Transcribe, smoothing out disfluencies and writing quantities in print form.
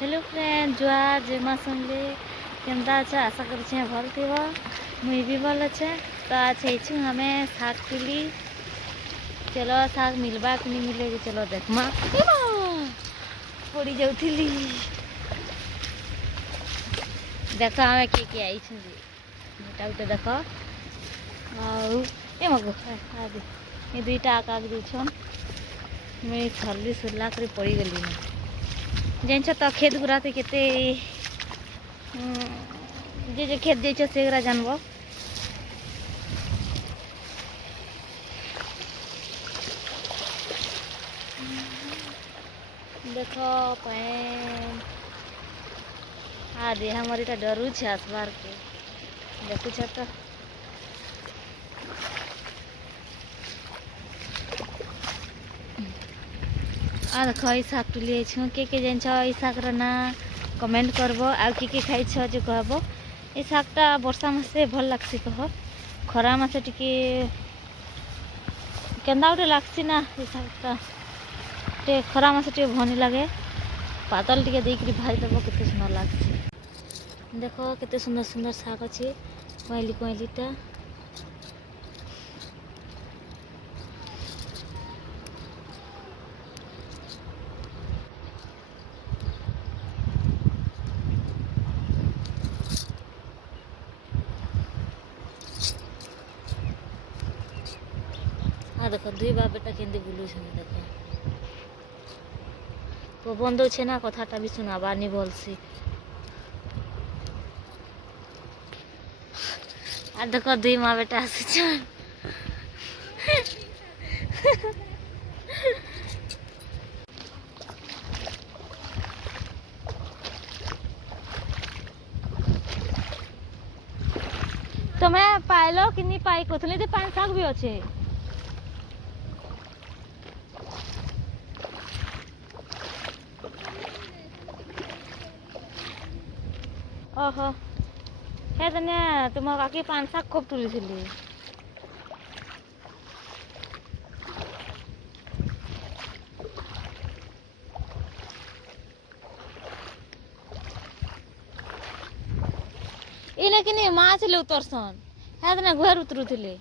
Hello friend जुआर जय माँ समले केमता अच्छा आशा कर भल थी मुई भी भल अच्छे। तो आज छू हमें शाग तुली चलो शाग मिलवा कि नहीं मिले कि चलो देखमा पड़ी जाऊली देख हमें किए आई गोटे देख मगो ये दुईटा आकाक दून मुझे छल्ली सुरला कर पड़ी गली जान तो खेत गुरा केते जे खेत जाइछ से गुरा जानबो। देख पैन आदि हमार इटा डरू छे आसबार के देखुछ तो आ देख ई शाग तुली के जान ई शाग ना कमेंट करबो आ के खाई जो कहबो। ई शागटा वर्षा मासे भल लागसी कह खरा मासे टिके केंदा गोटे लागसी ना ई शागटा टे खरा मासे टे भनी लगे पातल टिके देकरी भाई देबो केते सुंदर लागसी। देखो केते सुंदर सुंदर शाग अछि कोइली कोइलीटा देख दुई बाप बेटा केंदी बुलू देख पवन दौचे ना कथाटा भी सुनाबार नहीं भलसी आ देख दुई माँ बेटा आस तुम्हें पाइल कि नहीं पाई कहते तो पान शाग भी अच्छे ओहो हे तने तुम काकी पान शाग खूब तुली इने कि माँ चले उतरसन है तने घर उतरुले